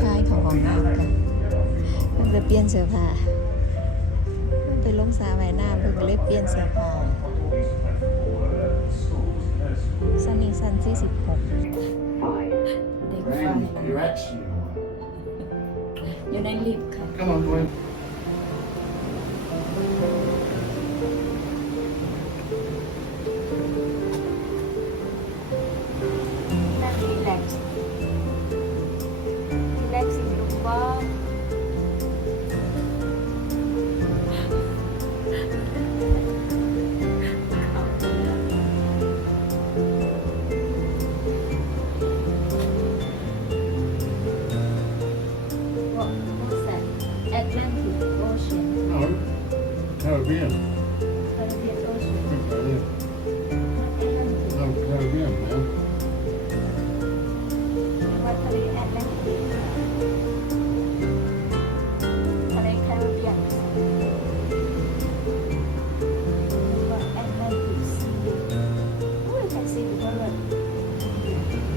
ชายของห้องน้ำกันเพิ่งจะเปลี่ยนเสื้อผ้าเพิ่งไปลงสระว่ายน้ำเพิ่งเลยเปลี่ยนเสื้อผ้าสั้นนี้สั้นที่16เด็กไฟอยู่ในลิฟต์ค่ะ Come on, boy. นั่งรีแลกซ์สิลูกบอลAtlantic Ocean No. Caribbean. Atlantic Ocean Caribbean. No, Caribbean, man. ว่าทะเลแอตแลนติกทะเลแคริบเบียนว่าแอตแลนติกซีอุ้ยแท็กซี่อยู่ก็เลย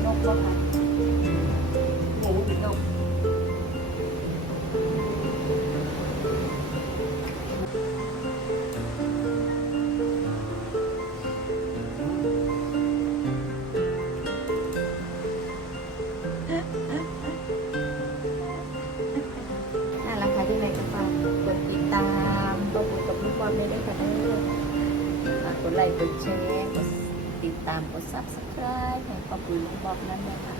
นกก็ค่ะหมูนกน่ารักค่ะที่ไหนก็ฝากกดติดตามก็คุยกับลูกบอลไม่ได้ค่ะฝากกดไลค์กดแชร์กดติดตามกด Subscribe ให้ก็คุยลูกบอลนั่นเลยค่ะ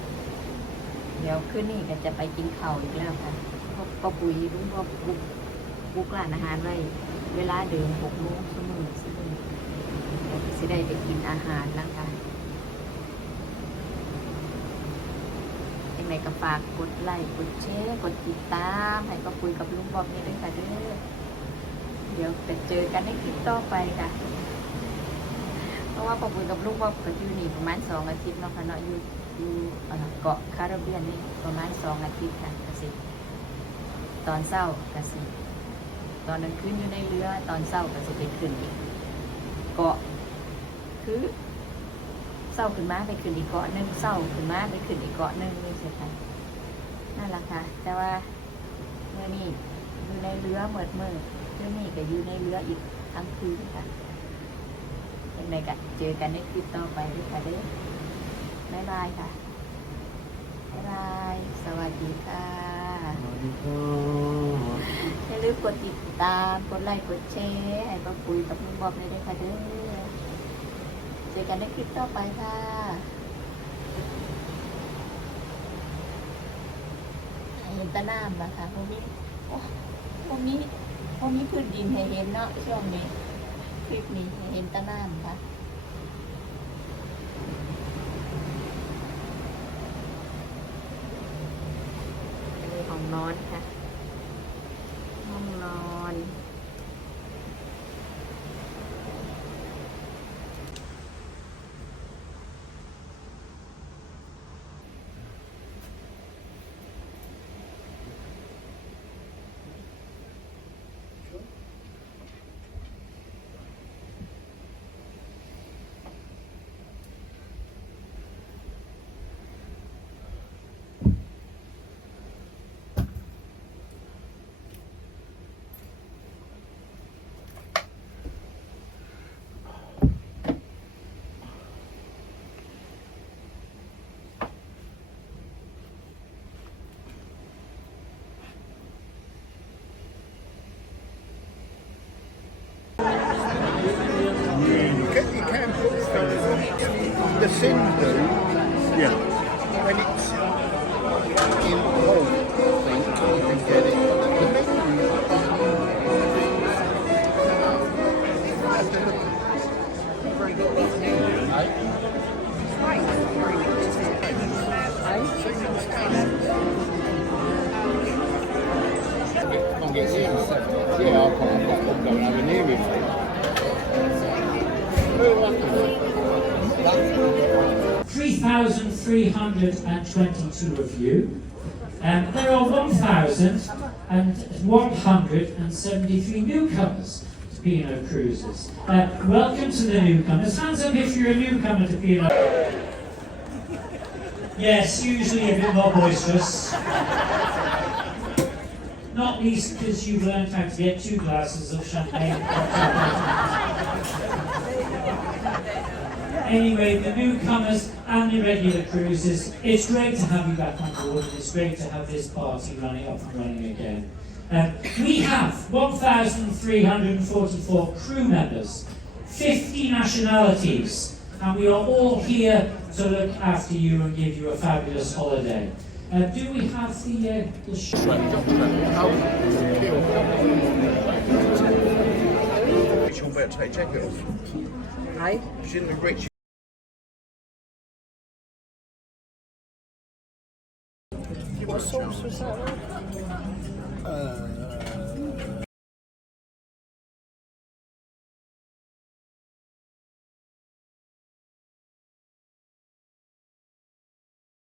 เดี๋ยวคืนนี้ก็จะไปกินข้าวอีกแล้วค่ะก็คุยลูกบอลบุกร้านอาหารไว้เวลาเดิม6 โมงเสมอสิได้ไปกินอาหารแล้วค่ะยังไงก็ฝากกดไลค์กดแชร์กดติดตามให้ก็คุยกับลุงบอมนี่ด้วยค่ะเด้อเดี๋ยวจะเจอกันในคลิปต่อไปค่ะเพราะว่าพอคุยกับลุงบอมก็อยู่นี่ประมาณ2 อาทิตย์เนาะค่ะเนาะอยู่เกาะคาริบเบียนนี่ประมาณ2 อาทิตย์ค่ะก็สิตอนเช้าก็สิตอนกลางคืนอยู่ในเรือตอนเช้าก็จะไปขึ้นอีกเกาะคือเศร้าขึ้นมาไปขึ้นอีกเกาะหนึ่งเศร้าขึ้นมาไปขึ้นอีกเกาะหนึ่งนี่ใช่ไหมนั่นแหละค่ะแต่ว่าเมื่อนี้อยู่ในเรือเมื่อเรื่องนี้ก็อยู่ในเรืออีกทั้งคืนค่ะยังไงกันเจอกันในคลิปต่อไปด้วยค่ะเด้อบ๊ายบายค่ะบ๊ายบายสวัสดีค่ะอย่าลืมกดติดตามกดไลค์กดแชร์ให้ก็คุยกับลุงบอมด้วยค่ะเด้อเจอกันในคลิปต่อไปค่ะเห็นตะน้ำนะคะพวกนี้พื้นดินให้เห็นเนาะช่วงนี้คลิปนี้ให้เห็นตะน้ำค่ะอันนี้ห้องนอนค่ะห้องนอน You can put the cinder, yeah, when it's in cold, I think you can get it. Very good. Yeah, I'll go and have a near with you. 3,322 of you. There are 1,173 newcomers to P&O Cruises. Welcome to the newcomers. Hands up if you're a newcomer to P&O. Yes, usually a bit more boisterous. not least because you've learned how to get 2 glasses of champagne. Anyway, the newcomers and the regular cruisers, it's great to have you back on board, and it's great to have this party running up and running again. We have 1,344 crew members, 50 nationalities, and we are all here to look after you and give you a fabulous holiday. Do we have the Rachel better take jacket off. Aye. Shouldn't have Rachel. What sauce was that?